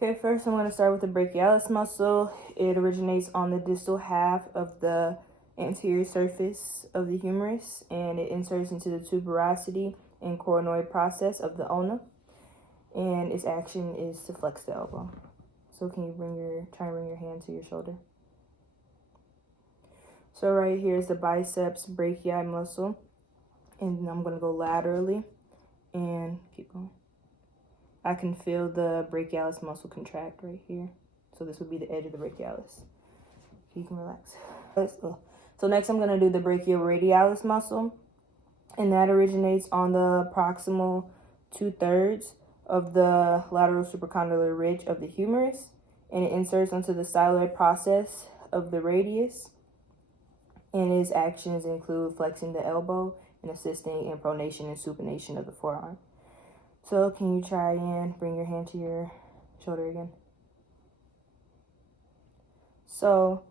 Okay, first I'm going to start with the brachialis muscle. It originates on the distal half of the anterior surface of the humerus, and it inserts into the tuberosity and coronoid process of the ulna, and its action is to flex the elbow. So can you try and bring your hand to your shoulder? So right here is the biceps brachii muscle, and I'm going to go laterally and keep going. I can feel the brachialis muscle contract right here. So this would be the edge of the brachialis. You can relax. So next I'm going to do the brachioradialis muscle, and that originates on the proximal 2/3 of the lateral supracondylar ridge of the humerus, and it inserts onto the styloid process of the radius, and its actions include flexing the elbow and assisting in pronation and supination of the forearm. So can you try and bring your hand to your shoulder again? So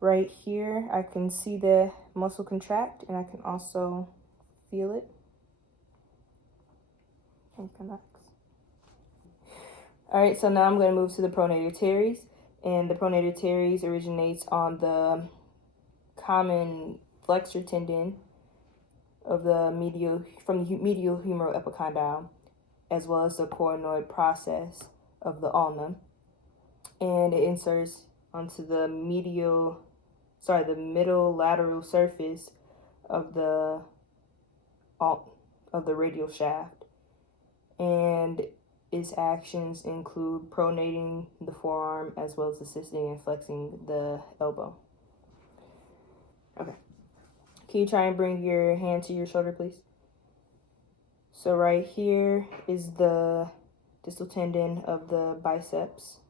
right here, I can see the muscle contract, and I can also feel it. And relax. All right, so now I'm going to move to the pronator teres, and the pronator teres originates on the common flexor tendon of the medial humeral epicondyle, as well as the coronoid process of the ulna, and it inserts onto the middle lateral surface of the radial shaft, and its actions include pronating the forearm as well as assisting in flexing the elbow. Okay. Can you try and bring your hand to your shoulder, please? So right here is the distal tendon of the biceps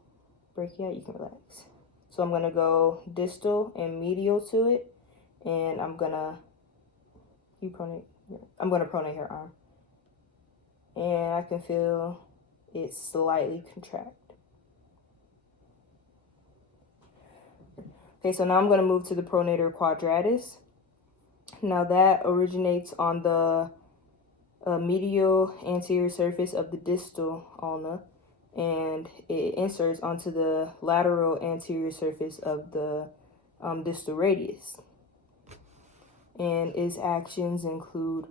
brachii. You can relax. So I'm going to go distal and medial to it, and I'm going to pronate her arm. And I can feel it slightly contract. Okay, so now I'm going to move to the pronator quadratus. Now that originates on the medial anterior surface of the distal ulna, and it inserts onto the lateral anterior surface of the distal radius. And its actions include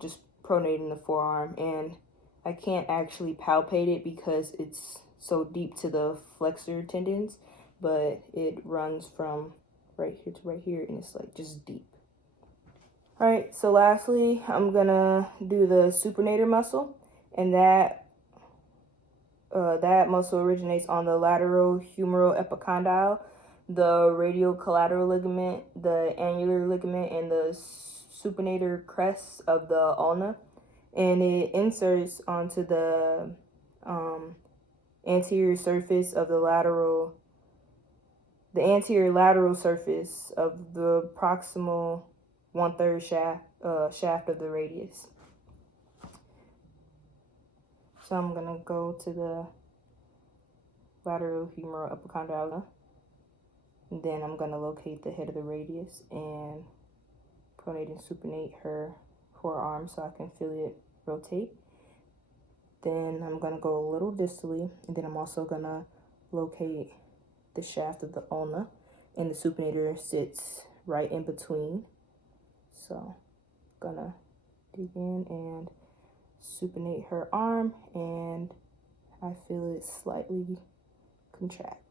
just pronating the forearm, and I can't actually palpate it because it's so deep to the flexor tendons, but it runs from right here to right here, and it's like just deep. All right, so lastly, I'm gonna do the supinator muscle, and that muscle originates on the lateral humeral epicondyle, the radial collateral ligament, the annular ligament, and the supinator crest of the ulna, and it inserts onto the anterior surface of the anterior lateral surface of the proximal 1/3 shaft of the radius. So I'm gonna go to the lateral humeral epicondyle, and then I'm gonna locate the head of the radius and pronate and supinate her forearm so I can feel it rotate. Then I'm gonna go a little distally, and then I'm also gonna locate the shaft of the ulna, and the supinator sits right in between. So gonna dig in and supinate her arm, and I feel it slightly contract.